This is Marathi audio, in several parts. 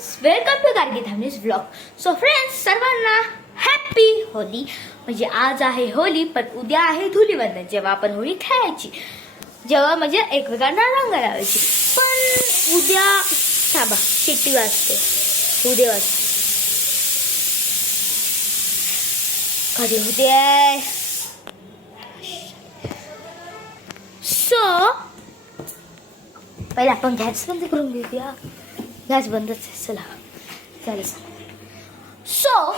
Friends, welcome to Gargi Dhamni's vlog. So friends, सर्वांना हॅपी होली. म्हणजे आज आहे होली, पण उद्या आहे धुलीवंदन, जेव्हा आपण होळी खेळायची, जेव्हा म्हणजे एकमेकांना रंग लावायची. पण उद्या थांबा, शिट्टी वाजते, उद्या वाजते. कधी होते? सो पहिले आपण गॅस बंद करून घेऊया. गॅस बंदच आहे. चला चालेल. सो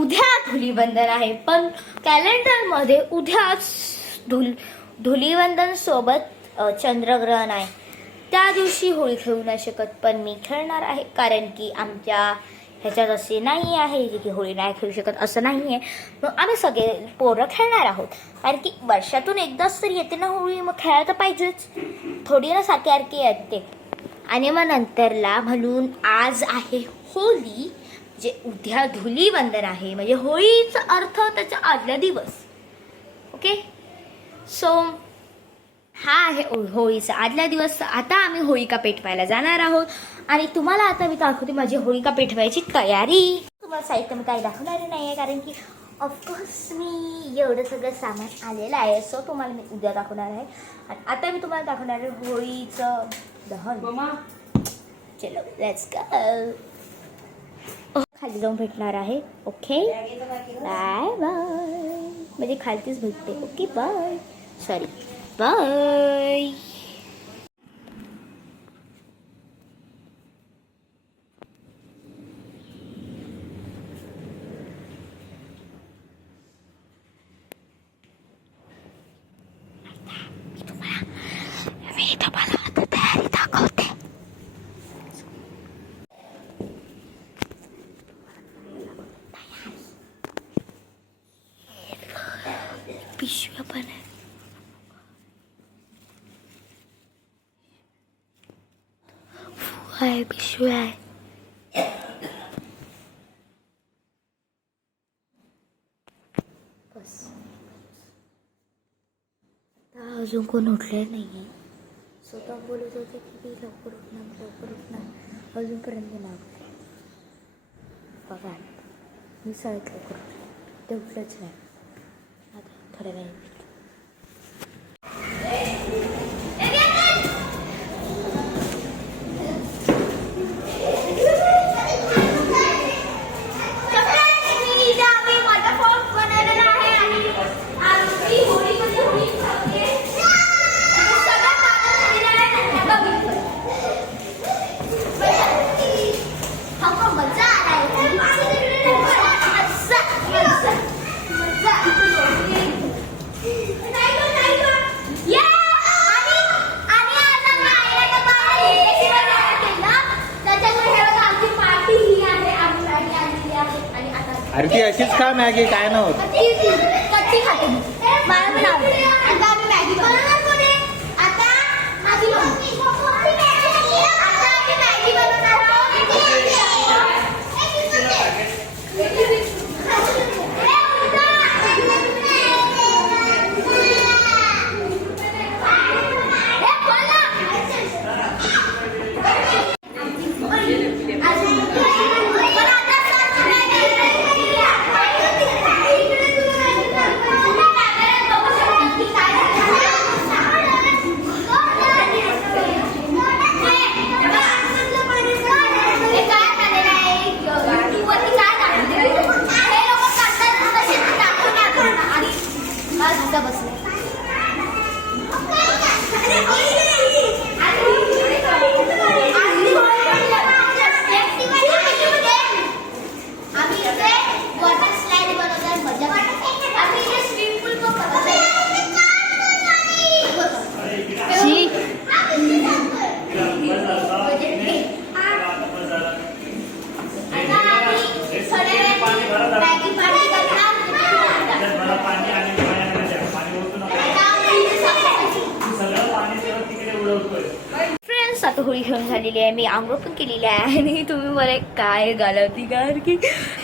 उद्या धुलीवंदन आहे, पण कॅलेंडर मध्ये उद्याच धुलीवंदन सोबत चंद्रग्रहण आहे. त्या दिवशी होळी खेळू नाही शकत, पण मी खेळणार आहे, कारण की आमच्या ह्याच्यात असे नाही आहे की होळी नाही खेळू शकत, असं नाही आहे. मग आम्ही सगळे पोरं खेळणार आहोत, कारण की वर्षातून एकदाच तर येते ना होळी, मग खेळायला पाहिजेच, थोडी ना सारखी येते. आणि मग नंतरला म्हणून आज आहे होळी, जे उद्या धुलीवंदन आहे, म्हणजे होळीचा अर्थ त्याच्या आदल्या दिवस. ओके, सो हा आहे होळीचा आदल्या दिवस. आता आम्ही होळिका पेटवायला जाणार आहोत, आणि तुम्हाला आता मी दाखवते माझी होळिका पेटवायची तयारी. तुम्हाला साहित्य मी काही दाखवणार नाही आहे, कारण की ऑफकोर्स मी एवढं सगळं सामान आलेलं आहे. सो तुम्हाला मी उद्या दाखवणार आहे, आणि आता मी तुम्हाला दाखवणार आहे होळीचं दहन. चलो लेट्स गो. खाली जाऊन भेटणार आहे. Okay, bye bye. म्हणजे खालतीच भेटते. Okay bye, sorry bye. मी तुम्हाला आता तयारी दाखवते. पिशव्या पण आहे, पिशव्या आहे. बस आता अजून कोण उठले नाहीये. स्वतः बोलत होते की लवकर उठणार, अजूनपर्यंत नाही उठले. बघा, मी सगळ्यात लवकर उठले, ते उठलंच नाही. आता थोड्या वेळ अरे ती अशीच खा मॅगी, काय नव्हतं. कच्ची खाते मला पण आवडते. आता आम्ही मॅगी बनवणार. आता आम्ही मॅगी बनवणार आहोत. फ्रेंड्स, आता होळी खेळून झालेली आहे, मी आंघोळ पण केलेली आहे, आणि तुम्ही मला काय घालवती कारण की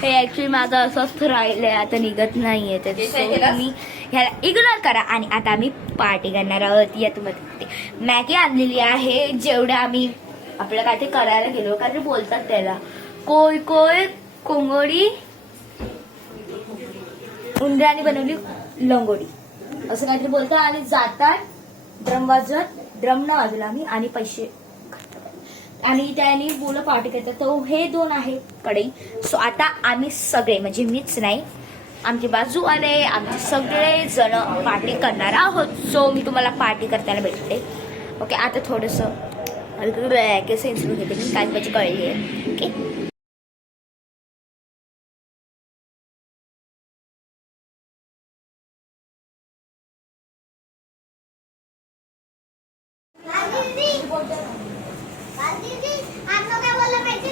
हे ऍक्च्युली माझं असंच राहिलंय, आता निघत नाहीये. तर तुम्ही ह्याला इग्नोर करा. आणि आता आम्ही पार्टी करणार आहोत. या तुम्हाला मॅगी आणलेली आहे, जेवढ्या आम्ही आपल्याला काय ते करायला गेलो, कारण बोलतात त्याला कोय कोय कोंगोडी उंदराने बनवली लंगोडी असं काहीतरी बोलतात आणि जातात ड्रम वाजवत ड्रम न वाजवला आम्ही आणि पैसे आणि त्याने बोल पार्टी करतात. तर हे 2 आहे कढई. सो आता आम्ही सगळे म्हणजे मीच नाही आमची बाजूवाले आमचे सगळे जण पार्टी करणार आहोत. सो मी तुम्हाला पार्टी करताना भेटते. ओके आता थोडंसं केस इन्सुलिन घेते मी काय माझी कळली आहे. ओके दीदी आप लोग क्या बोल रहे थे?